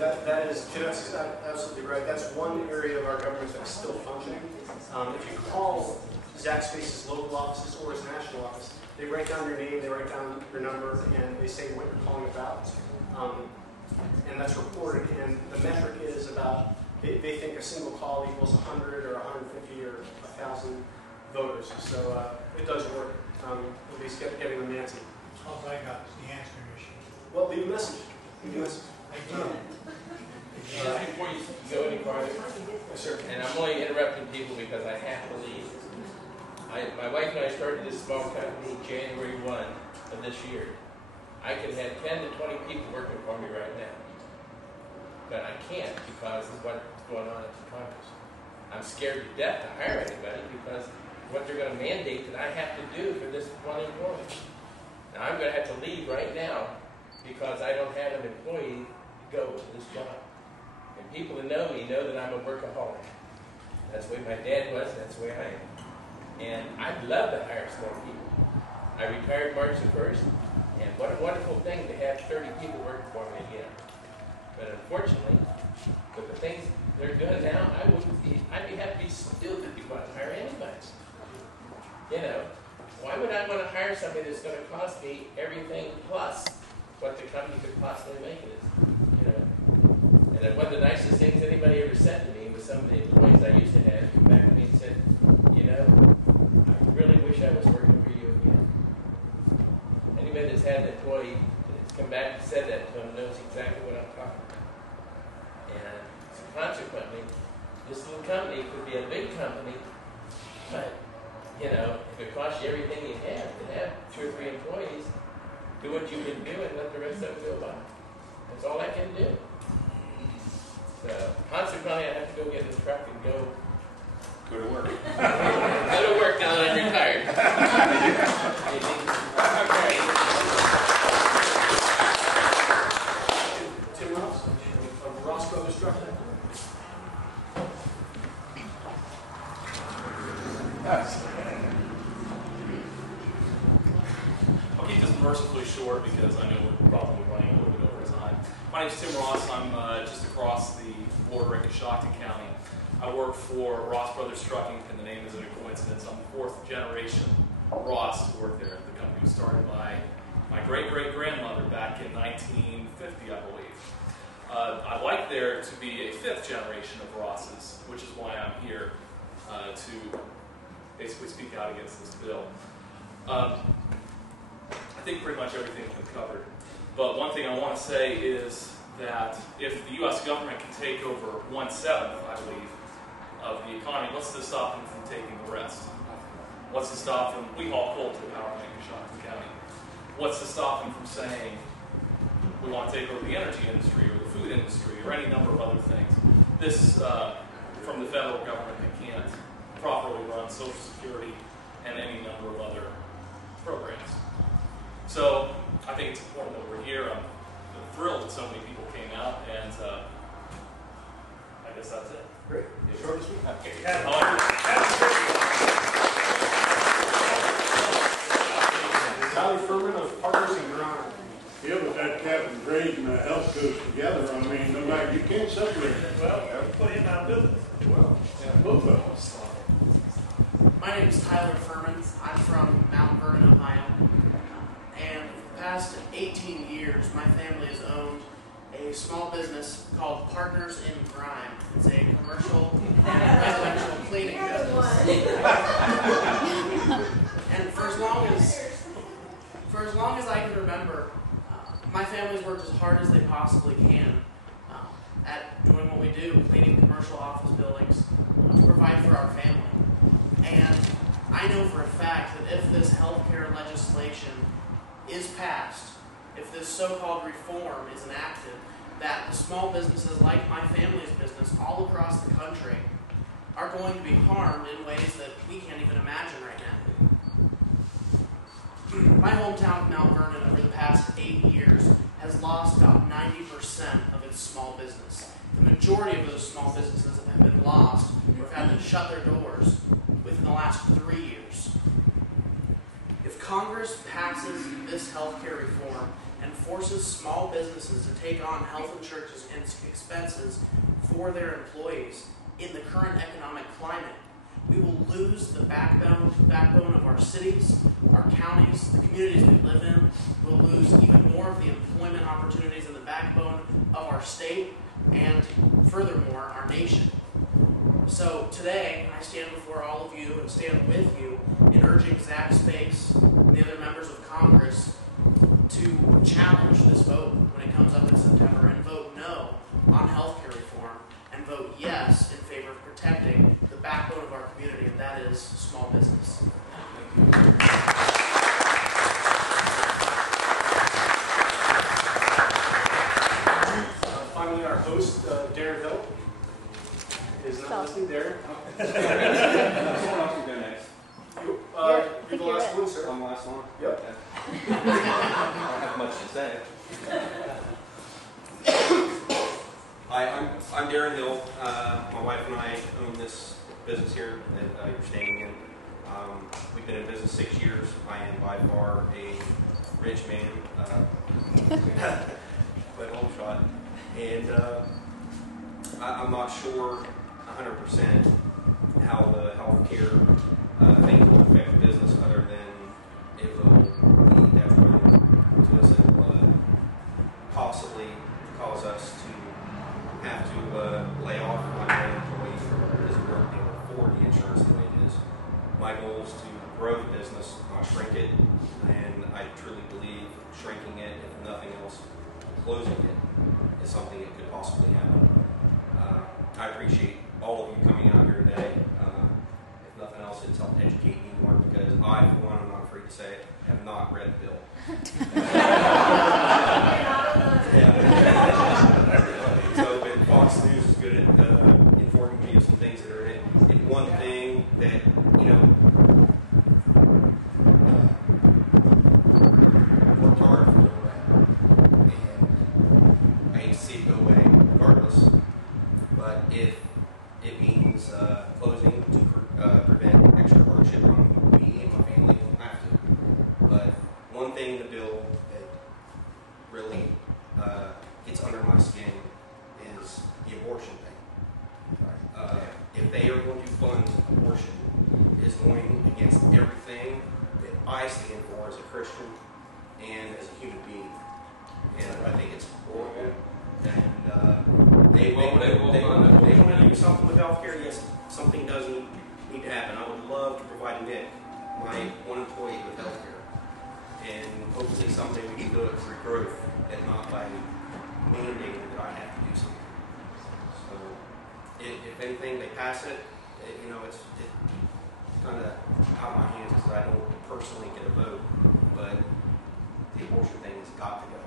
that is absolutely right. That's one area of our government that's still functioning. If you call Zach Space's local offices or his national office, they write down your name, they write down your number, and they say what you're calling about. And that's reported, and the metric is about, they think a single call equals 100 or 150 or 1,000 voters. So it does work, at least getting them antsy. All I got is the answering machine. Well, leave a message. Leave a message. Just before you go any farther, Yes, sir. and I'm only interrupting people because I have to leave. My wife and I started this small company January 1 of this year. I can have 10 to 20 people working for me right now. But I can't because of what's going on at the Congress. I'm scared to death to hire anybody because what they're going to mandate that I have to do for this one employee. Now I'm going to have to leave right now because I don't have an employee to go to this job. And people who know me know that I'm a workaholic. That's the way my dad was, that's the way I am. And I'd love to hire small people. I retired March the 1st, and what a wonderful thing to have 30 people working for me again. But unfortunately, with the things they're doing now, I'd have to be stupid to go out and hire anybody. You know, why would I want to hire somebody that's going to cost me everything plus what the company could possibly make it is? You know, and one of the nicest things anybody ever said to me was some of the employees I used to have came back to me and said, you know, I really wish I was working for you again. Anybody that's had an employee that's come back and said that to them knows exactly what I'm talking about. And so consequently, this little company could be a big company, but, you know, if it costs you everything you have to have 2 or 3 employees, do what you can do and let the rest of it go by. That's all I can do. So consequently, I have to go get in the truck and go to work. Go to work now that I'm retired. Okay. Tim Ross from Ross Brothers Trucking. Yes. I'll keep this mercifully short because I know we're probably running a little bit over time. My name is Tim Ross. I'm just across the border in Coshocton County. I work for Ross Brothers Trucking, and the name isn't a coincidence. I'm the 4th generation Ross to work there. The company was started by my great-great-grandmother back in 1950, I believe. I'd like there to be a 5th generation of Rosses, which is why I'm here to basically speak out against this bill. I think pretty much everything's been covered. But one thing I want to say is that if the U.S. government can take over 1/7, I believe, of the economy, what's to stop them from taking the rest? What's to stop them? We haul coal to the power plant in Coshocton County. What's to stop them from saying we want to take over the energy industry or the food industry or any number of other things? This from the federal government that can't properly run Social Security and any number of other programs. So I think it's important that we're here. I'm thrilled that so many people came out, and I guess that's it. Great. Short and sweet. Tyler Furman of Partners in Grime. Yeah, but that cap and grade and the health goes together. I mean, no matter, you can't separate it. Well, put him out of business. Well, Yeah, both of them. My name is Tyler Furman. I'm from Mount Vernon, Ohio. And for the past 18 years, my family has owned a small business called Partners in Grime. It's a commercial residential cleaning business. And for as long as I can remember, my family's worked as hard as they possibly can at doing what we do, cleaning commercial office buildings to provide for our family. And I know for a fact that if this healthcare legislation is passed, if this so-called reform is enacted, that the small businesses like my family's business all across the country are going to be harmed in ways that we can't even imagine right now. My hometown of Mount Vernon over the past 8 years has lost about 90% of its small business. The majority of those small businesses have been lost or have had to shut their doors within the last 3 years. If Congress passes this healthcare reform and forces small businesses to take on health insurance expenses for their employees in the current economic climate, we will lose the backbone of our cities, our counties, the communities we live in. We'll lose even more of the employment opportunities and the backbone of our state, and furthermore, our nation. So today, I stand before all of you and stand with you in urging Zach Space and the other members of Congress to challenge this vote when it comes up in September and vote no on healthcare reform and vote yes in favor of protecting the backbone of our community, and that is small business. Finally, our host, Darren Hill, is not listening. Darren? Someone else can go next. You're the last one, sir. I'm the last one? Yep. Okay. I don't have much to say. Hi, I'm Darren Hill. My wife and I own this business here that you're standing in. We've been in business 6 years. I am by far a rich man, but home shot. And I'm not sure 100% how the healthcare thing will affect business, other than it will be detrimental to us. It will possibly cause us to have to lay off my employees because we weren't able to afford the insurance the way it is. My goal is to grow the business, not shrink it, and I truly believe shrinking it, if nothing else, closing it is something that could possibly happen. I appreciate all of you coming out here today. If nothing else, it's helped educate me more, because I, for one, I'm not afraid to say it, have not read the bill. So, but Fox News is good at informing me of some things that are in it. And one thing that, worked hard for the way, and I hate to see it go away regardless, but if it means closing to prevent extra hardship on me and my family, I don't have to. But one thing in the bill that really gets under my skin is the abortion thing. If they are going to fund abortion, it is going against everything that I stand for as a Christian and as a human being. And I think it's horrible. And they want to do something with healthcare. Yes, something does need to happen. I would love to provide Nick, my one employee, with healthcare. And hopefully someday we can do it through growth and not by mandating that I have to do something. So, if anything, they pass it, it's kind of out of my hands because I don't personally get a vote, but the abortion thing has got to go.